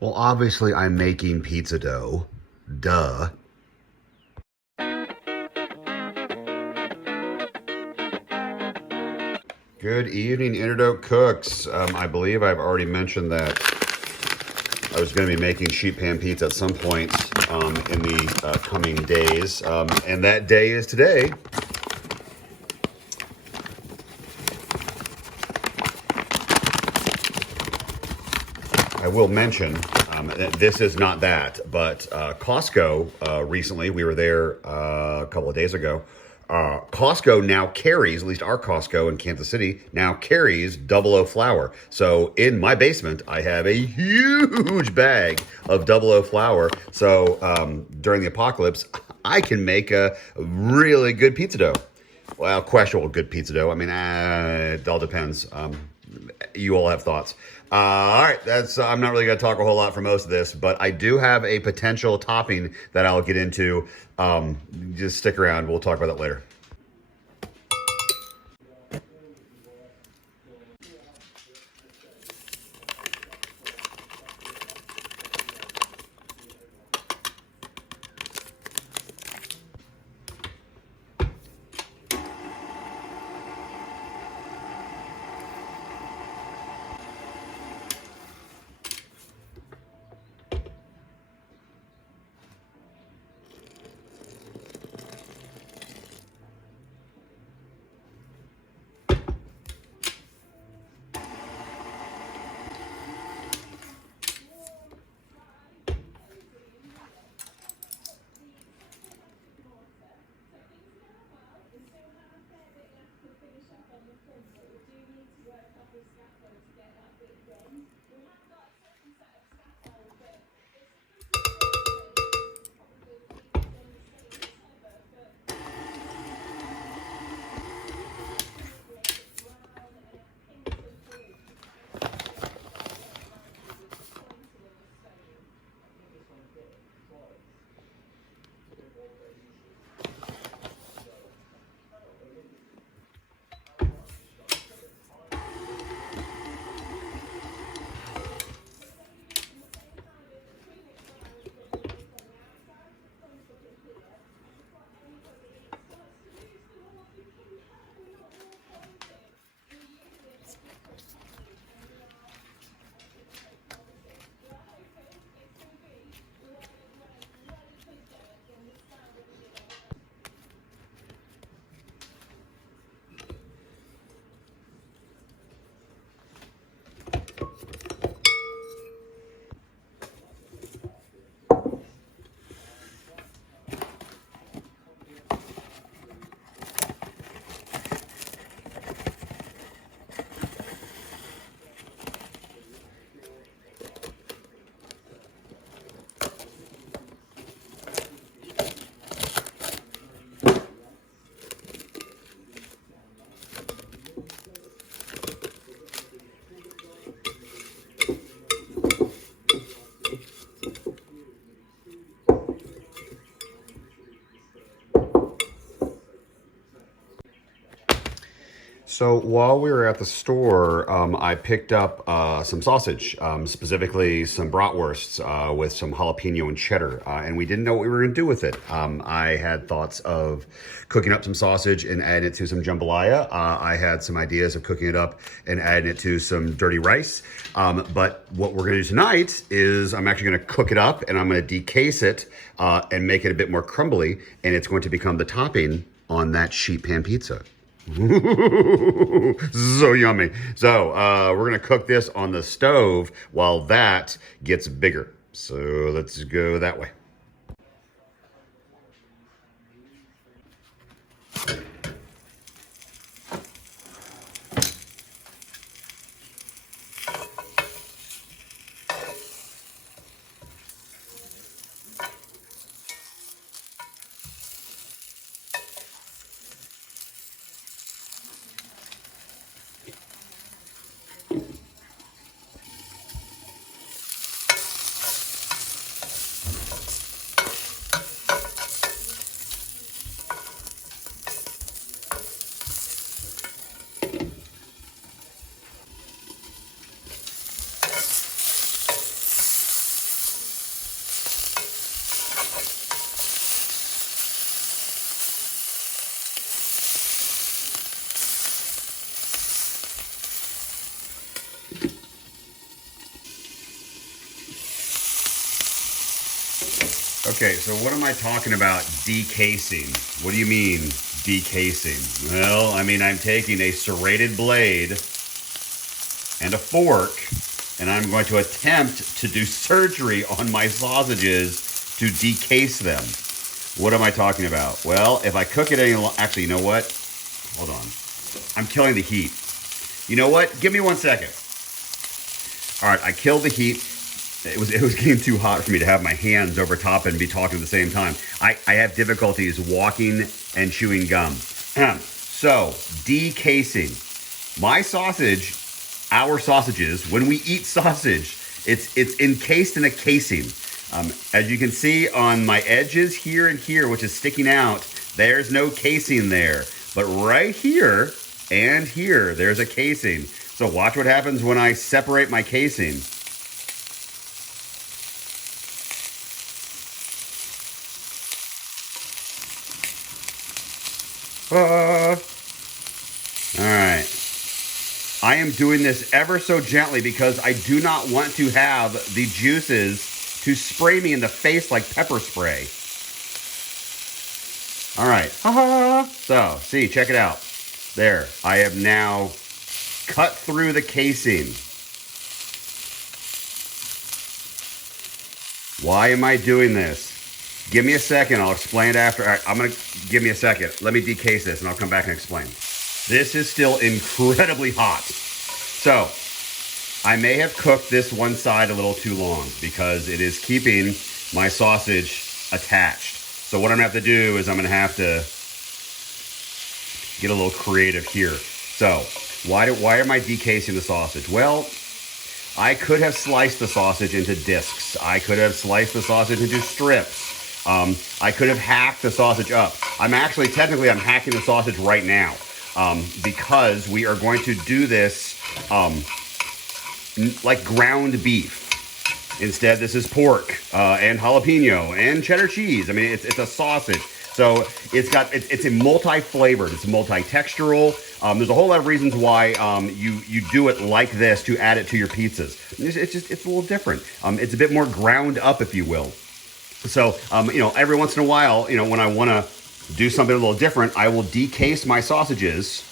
Well, obviously I'm making pizza dough. Duh. Good evening, Doak cooks. I believe I've already mentioned that I was going to be making sheet pan pizza at some point in the coming days, and that day is today. I will mention that this is not that, but Costco recently, we were there a couple of days ago. Costco now carries, at least our Costco in Kansas City, now carries 00 flour. So in my basement, I have a huge bag of 00 flour. So during the apocalypse, I can make a really good pizza dough. Well, questionable good pizza dough. I mean, it all depends. You all have thoughts. All right, I'm not really going to talk a whole lot for most of this, but I do have a potential topping that I'll get into. Just stick around. We'll talk about that later. So while we were at the store, I picked up some sausage, specifically some bratwursts with some jalapeno and cheddar, and we didn't know what we were going to do with it. I had thoughts of cooking up some sausage and adding it to some jambalaya. I had some ideas of cooking it up and adding it to some dirty rice. But what we're going to do tonight is I'm actually going to cook it up and I'm going to decase it and make it a bit more crumbly, and it's going to become the topping on that sheet pan pizza. So yummy. So we're gonna cook this on the stove while that gets bigger. So let's go that way. Okay, so what am I talking about decasing? What do you mean decasing? Well, I mean, I'm taking a serrated blade and a fork, and I'm going to attempt to do surgery on my sausages to decase them. What am I talking about? Well, if I cook it any actually, you know what? Hold on. I'm killing the heat. You know what? Give me 1 second. All right, I killed the heat. It was getting too hot for me to have my hands over top and be talking at the same time. I have difficulties walking and chewing gum. So, decasing. My sausage, our sausages, when we eat sausage, it's encased in a casing. As you can see on my edges here and here, which is sticking out, there's no casing there. But right here and here, there's a casing. So watch what happens when I separate my casing. All right. I am doing this ever so gently because I do not want to have the juices to spray me in the face like pepper spray. All right. So, see, check it out. There. I have now cut through the casing. Why am I doing this? Give me a second. I'll explain it after. All right, give me a second. Let me decase this and I'll come back and explain. This is still incredibly hot. So, I may have cooked this one side a little too long because it is keeping my sausage attached. So what I'm gonna have to do is I'm gonna have to get a little creative here. So, why am I decasing the sausage? Well, I could have sliced the sausage into discs. I could have sliced the sausage into strips. I could have hacked the sausage up. I'm hacking the sausage right now because we are going to do this like ground beef. Instead, this is pork and jalapeno and cheddar cheese. I mean, it's a sausage. So it's a multi-flavored, it's multi-textural. There's a whole lot of reasons why you do it like this to add it to your pizzas. It's a little different. It's a bit more ground up, if you will. So, every once in a while, when I want to do something a little different, I will decase my sausages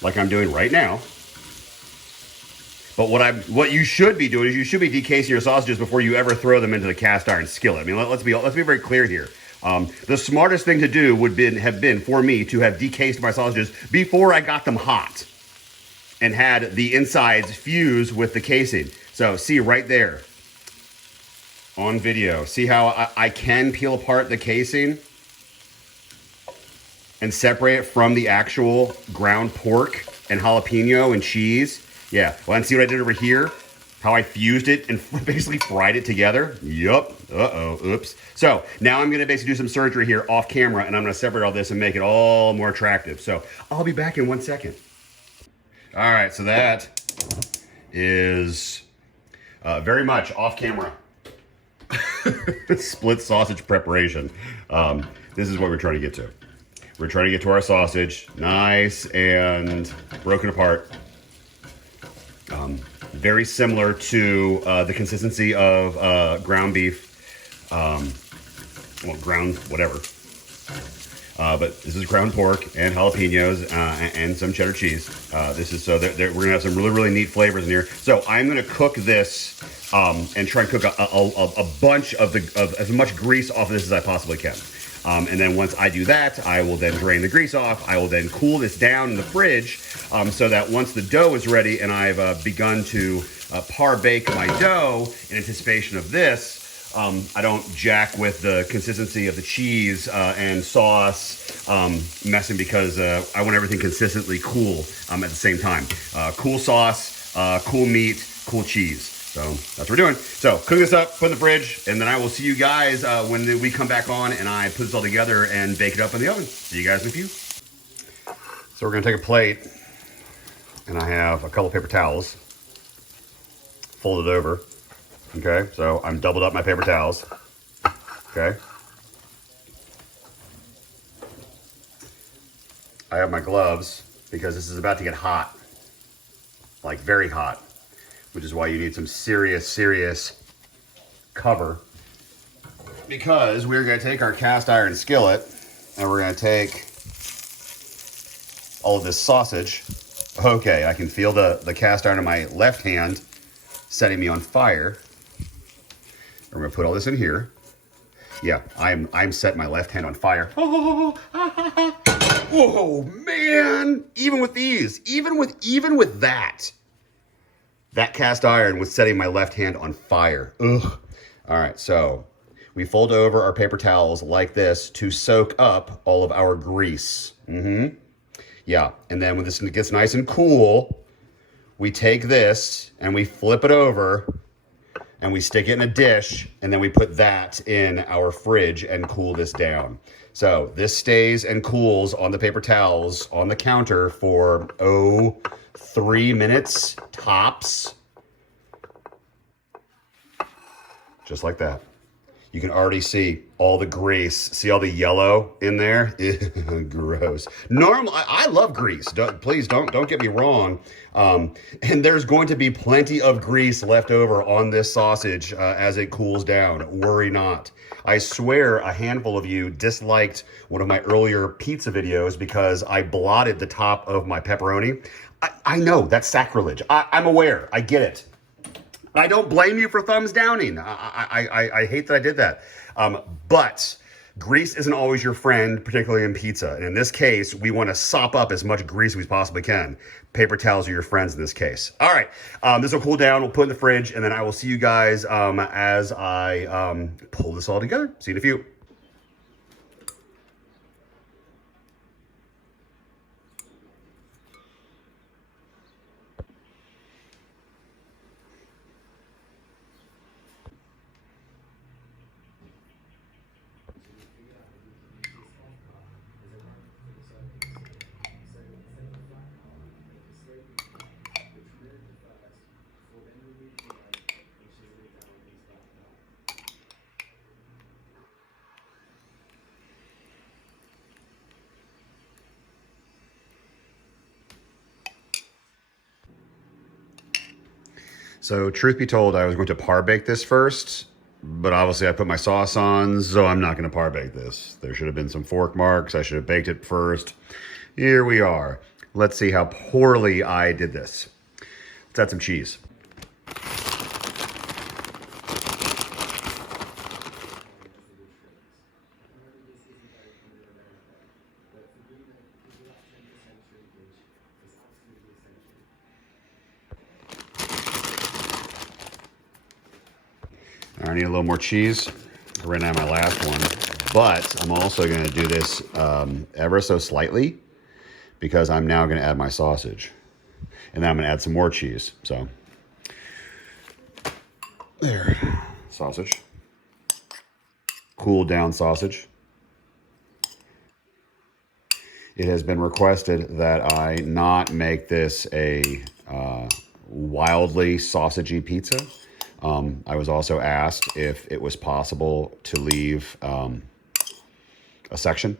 like I'm doing right now. But what you should be doing is you should be decasing your sausages before you ever throw them into the cast iron skillet. I mean, let's be very clear here. The smartest thing to do would have been for me to have decased my sausages before I got them hot and had the insides fuse with the casing. So see right there on video, see how I can peel apart the casing and separate it from the actual ground pork and jalapeno and cheese. Yeah, well, and see what I did over here? How I fused it and basically fried it together? Yup. Oops. So now I'm gonna basically do some surgery here off camera and I'm gonna separate all this and make it all more attractive. So I'll be back in 1 second. All right, so that is very much off camera. Split sausage preparation. This is what we're trying to get to. We're trying to get to our sausage, nice and broken apart. Very similar to the consistency of ground beef, ground whatever. But this is ground pork and jalapenos and some cheddar cheese. This is so that we're gonna have some really neat flavors in here. So I'm gonna cook this and try and cook a bunch of as much grease off of this as I possibly can. And then once I do that, I will then drain the grease off. I will then cool this down in the fridge so that once the dough is ready and I've begun to par bake my dough in anticipation of this, I don't jack with the consistency of the cheese and sauce messing because I want everything consistently cool at the same time. Cool sauce, cool meat, cool cheese. So that's what we're doing. So cook this up, put it in the fridge, and then I will see you guys when we come back on and I put this all together and bake it up in the oven. See you guys in a few. So we're gonna take a plate and I have a couple of paper towels folded over. Okay, so I'm doubled up my paper towels. Okay. I have my gloves because this is about to get hot. like very hot, which is why you need some serious cover, because we're going to take our cast iron skillet and we're going to take all of this sausage. Okay, I can feel the cast iron in my left hand setting me on fire. We're going to put all this in here. Yeah, I'm setting my left hand on fire. Oh man! Even with these, even with that cast iron was setting my left hand on fire. Ugh. All right, so we fold over our paper towels like this to soak up all of our grease. Yeah, and then when this gets nice and cool, we take this and we flip it over and we stick it in a dish, and then we put that in our fridge and cool this down. So this stays and cools on the paper towels on the counter for, 3 minutes tops. Just like that. You can already see all the grease. See all the yellow in there? Gross. Normal. I love grease. Please don't get me wrong. And there's going to be plenty of grease left over on this sausage as it cools down. Worry not. I swear a handful of you disliked one of my earlier pizza videos because I blotted the top of my pepperoni. I know that's sacrilege. I'm aware. I get it. I don't blame you for thumbs downing. I hate that I did that. But grease isn't always your friend, particularly in pizza. And in this case, we want to sop up as much grease as we possibly can. Paper towels are your friends in this case. All right, this will cool down. We'll put it in the fridge, and then I will see you guys as I pull this all together. See you in a few. So truth be told, I was going to par bake this first, but obviously I put my sauce on, so I'm not going to par bake this. There should have been some fork marks. I should have baked it first. Here we are. Let's see how poorly I did this. Let's add some cheese. I need a little more cheese. I ran out of my last one, but I'm also going to do this ever so slightly because I'm now going to add my sausage, and then I'm going to add some more cheese. So there, sausage, cooled down sausage. It has been requested that I not make this a wildly sausagey pizza. I was also asked if it was possible to leave a section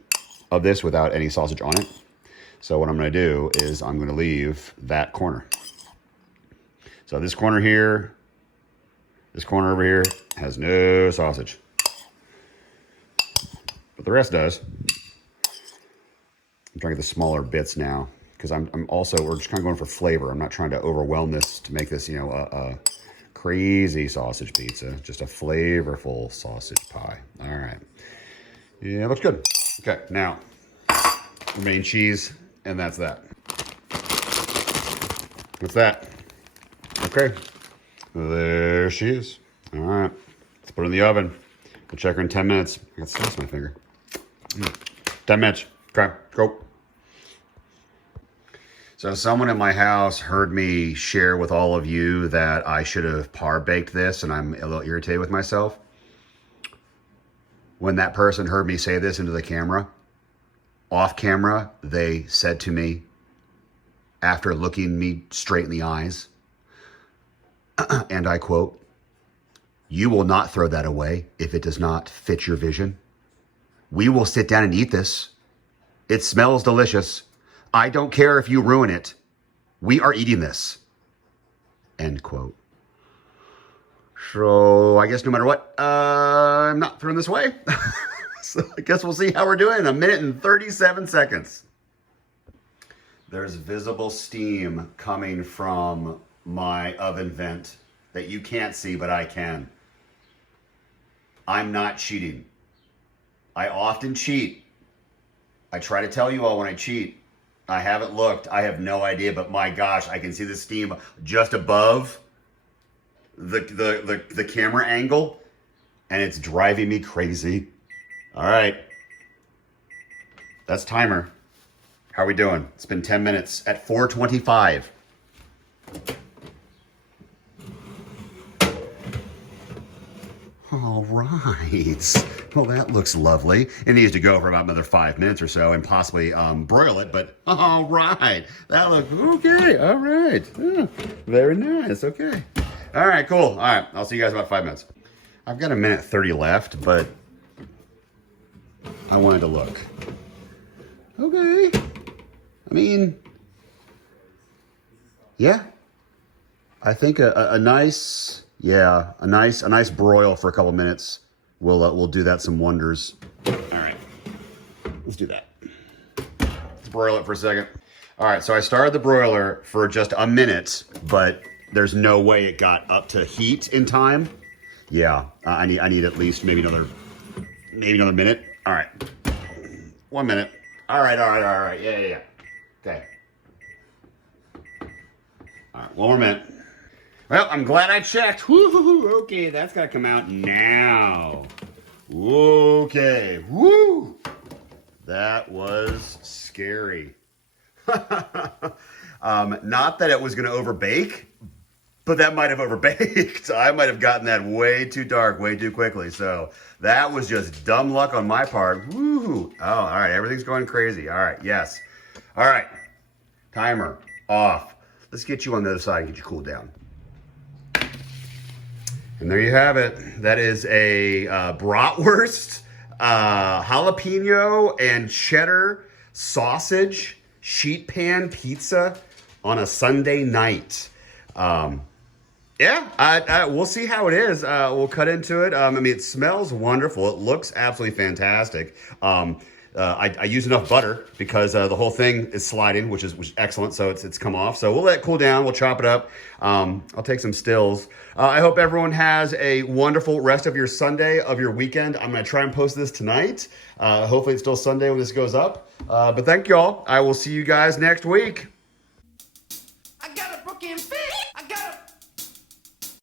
of this without any sausage on it. So what I'm going to do is I'm going to leave that corner. So this corner here, this corner over here has no sausage, but the rest does. I'm trying to get the smaller bits now because I'm also, we're just kind of going for flavor. I'm not trying to overwhelm this to make this, you know, a crazy sausage pizza, just a flavorful sausage pie. All right. Yeah, looks good. Okay, now, remaining cheese, and that's that. What's that? Okay, there she is. All right, let's put it in the oven. We'll check her in 10 minutes. I got sauce on my finger. 10 minutes. Okay, go. So someone in my house heard me share with all of you that I should have par baked this, and I'm a little irritated with myself. When that person heard me say this into the camera, off camera, they said to me, after looking me straight in the eyes, and I quote, "You will not throw that away if it does not fit your vision. We will sit down and eat this. It smells delicious. I don't care if you ruin it. We are eating this." end quote. So I guess no matter what, I'm not throwing this away. So I guess we'll see how we're doing in 1 minute and 37 seconds. There's visible steam coming from my oven vent that you can't see, but I can. I'm not cheating. I often cheat. I try to tell you all when I cheat. I haven't looked. I have no idea, but my gosh, I can see the steam just above the camera angle, and it's driving me crazy. All right. That's timer. How are we doing? It's been 10 minutes at 4:25. All right. Well, that looks lovely. It needs to go for about another 5 minutes or so and possibly broil it, but all right. That looks okay. All right. Very nice. Okay. All right, cool. All right. I'll see you guys in about 5 minutes. I've got 1:30 left, but I wanted to look. Okay. I mean, yeah. I think a nice broil for a couple minutes will do that some wonders. All right, let's do that. Let's broil it for a second. All right, so I started the broiler for just a minute, but there's no way it got up to heat in time. Yeah, I need at least maybe another minute. All right, 1 minute. All right. Yeah. Okay. All right, 1 more minute. Well, I'm glad I checked. Woo-hoo-hoo. Okay, that's got to come out now. Okay. Woo! That was scary. Not that it was going to overbake, but that might have overbaked. I might have gotten that way too dark, way too quickly. So that was just dumb luck on my part. Woo! Oh, all right. Everything's going crazy. All right. Yes. All right. Timer off. Let's get you on the other side and get you cooled down. And there you have it. That is a bratwurst, jalapeno and cheddar sausage sheet pan pizza on a Sunday night. Yeah, we'll see how it is. We'll cut into it. I mean, it smells wonderful. It looks absolutely fantastic. I use enough butter because the whole thing is sliding, which is excellent. So it's come off. So we'll let it cool down. We'll chop it up. I'll take some stills. I hope everyone has a wonderful rest of your Sunday, of your weekend. I'm going to try and post this tonight. Hopefully it's still Sunday when this goes up. But thank you all. I will see you guys next week.